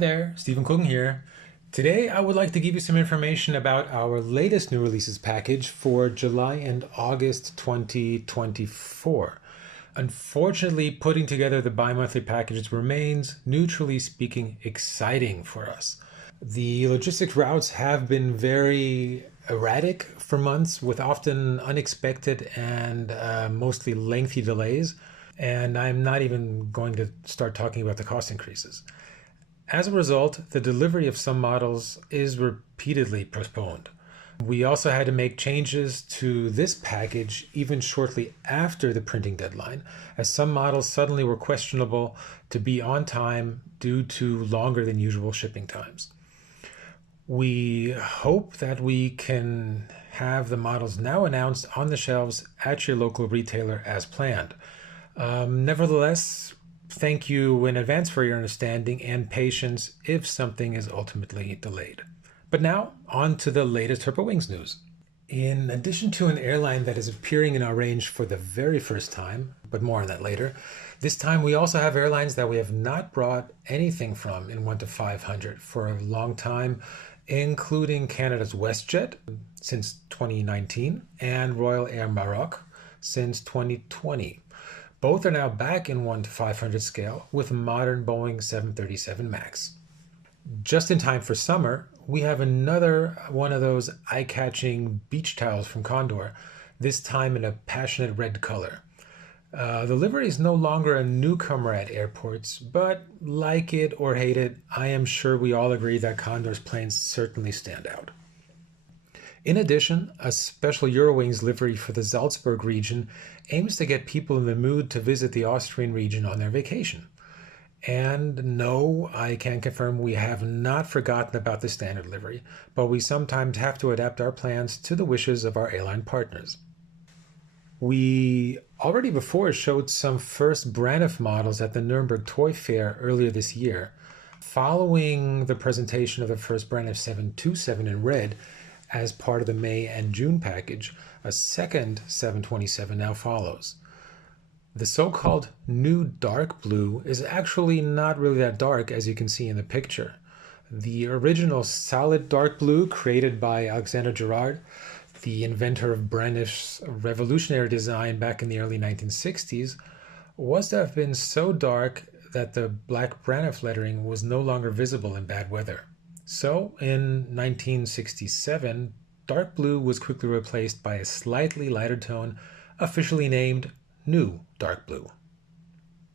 Hi there, Stephan Külgen here. Today I would like to give you some information about our latest new releases package for July and August 2024. Unfortunately, putting together the bi-monthly packages remains, neutrally speaking, exciting for us. The logistics routes have been very erratic for months with often unexpected and mostly lengthy delays. And I'm not even going to start talking about the cost increases. As a result, the delivery of some models is repeatedly postponed. We also had to make changes to this package even shortly after the printing deadline, as some models suddenly were questionable to be on time due to longer than usual shipping times. We hope that we can have the models now announced on the shelves at your local retailer as planned. Nevertheless, thank you in advance for your understanding and patience if something is ultimately delayed. But now, on to the latest Turbo Wings news. In addition to an airline that is appearing in our range for the very first time, but more on that later, this time we also have airlines that we have not brought anything from in 1 to 500 for a long time, including Canada's WestJet since 2019 and Royal Air Maroc since 2020. Both are now back in 1 to 500 scale with modern Boeing 737 MAX. Just in time for summer, we have another one of those eye-catching beach towels from Condor, this time in a passionate red color. The livery is no longer a newcomer at airports, but like it or hate it, I am sure we all agree that Condor's planes certainly stand out. In addition, a special Eurowings livery for the Salzburg region aims to get people in the mood to visit the Austrian region on their vacation. And no, I can confirm we have not forgotten about the standard livery, but we sometimes have to adapt our plans to the wishes of our airline partners. We already before showed some first Braniff models at the Nuremberg Toy Fair earlier this year. Following the presentation of the first Braniff 727 in red, as part of the May and June package, a second 727 now follows. The so-called new dark blue is actually not really that dark, as you can see in the picture. The original solid dark blue, created by Alexander Gerard, the inventor of Braniff's revolutionary design back in the early 1960s, was to have been so dark that the black Braniff lettering was no longer visible in bad weather. So, in 1967, dark blue was quickly replaced by a slightly lighter tone, officially named New Dark Blue.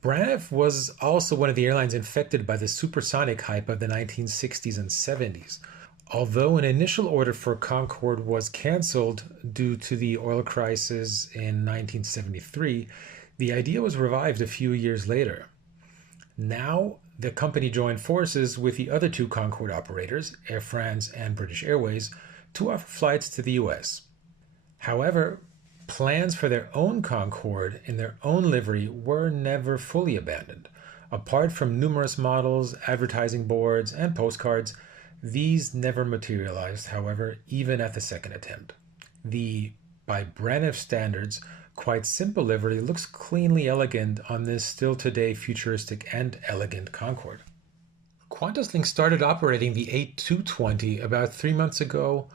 Braniff was also one of the airlines infected by the supersonic hype of the 1960s and 70s. Although an initial order for Concorde was cancelled due to the oil crisis in 1973, the idea was revived a few years later. Now, the company joined forces with the other two Concorde operators, Air France and British Airways, to offer flights to the US. However, plans for their own Concorde in their own livery were never fully abandoned. Apart from numerous models, advertising boards, and postcards, these never materialized, however, even at the second attempt. The, by Braniff standards, quite simple livery looks cleanly elegant on this still today futuristic and elegant Concorde. QantasLink started operating the A220 about 3 months ago,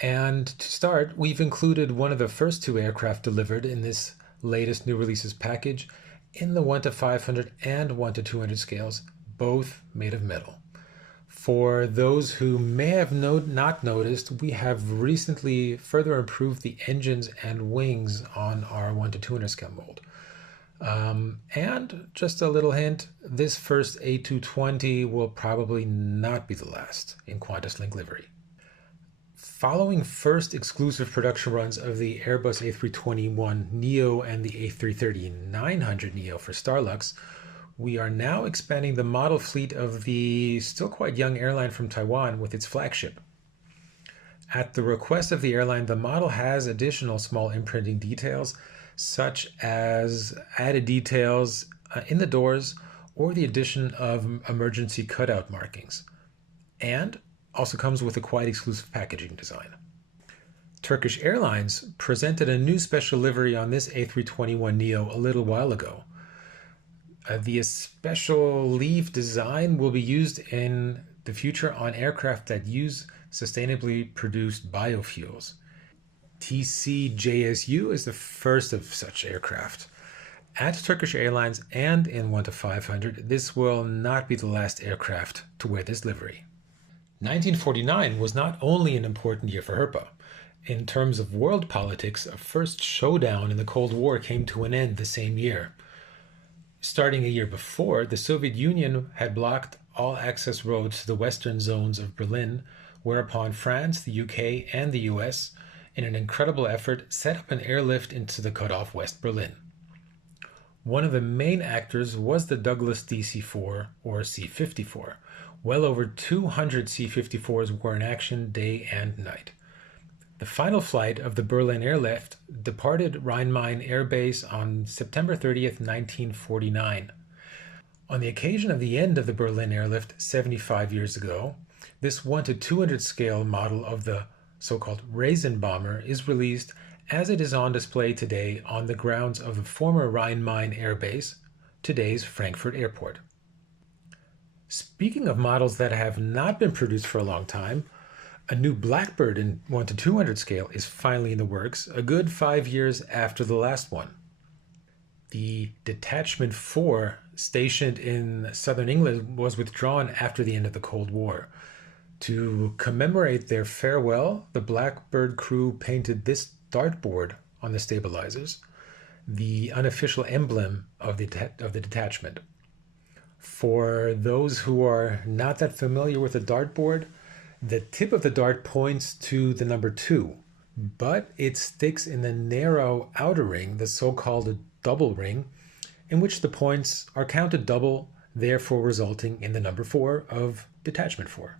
and to start, we've included one of the first two aircraft delivered in this latest new releases package in the 1 to 500 and 1 to 200 scales, both made of metal. For those who may have not noticed, we have recently further improved the engines and wings on our 1 to 200 scale mold. And just a little hint, this first A220 will probably not be the last in QantasLink livery. Following first exclusive production runs of the Airbus A321neo and the A330-900 neo for Starlux, we are now expanding the model fleet of the still quite young airline from Taiwan with its flagship. At the request of the airline, the model has additional small imprinting details, such as added details in the doors or the addition of emergency cutout markings, and also comes with a quite exclusive packaging design. Turkish Airlines presented a new special livery on this A321neo a little while ago. The special leaf design will be used in the future on aircraft that use sustainably produced biofuels. TCJSU is the first of such aircraft. At Turkish Airlines and in 1 to 500, this will not be the last aircraft to wear this livery. 1949 was not only an important year for Herpa. In terms of world politics, a first showdown in the Cold War came to an end the same year. Starting a year before, the Soviet Union had blocked all access roads to the western zones of Berlin, whereupon France, the UK, and the US, in an incredible effort, set up an airlift into the cut-off West Berlin. One of the main actors was the Douglas DC-4 or C-54. Well over 200 C-54s were in action day and night. The final flight of the Berlin airlift departed Rhein-Main Air Base on September 30th, 1949. On the occasion of the end of the Berlin airlift 75 years ago, this 1 to 200 scale model of the so-called Raisin bomber is released as it is on display today on the grounds of the former Rhein-Main Air Base, today's Frankfurt Airport. Speaking of models that have not been produced for a long time, a new Blackbird in 1 to 200 scale is finally in the works, a good 5 years after the last one. The Detachment 4, stationed in southern England, was withdrawn after the end of the Cold War. To commemorate their farewell, the Blackbird crew painted this dartboard on the stabilizers, the unofficial emblem of the detachment. For those who are not that familiar with the dartboard, the tip of the dart points to the number 2, but it sticks in the narrow outer ring, the so-called double ring, in which the points are counted double, therefore resulting in the number 4 of Detachment 4.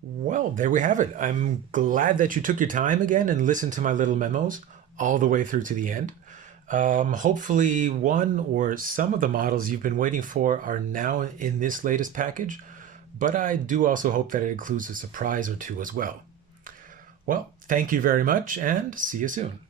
Well, there we have it. I'm glad that you took your time again and listened to my little memos all the way through to the end. Hopefully one or some of the models you've been waiting for are now in this latest package, but I do also hope that it includes a surprise or two as well. Well, thank you very much and see you soon.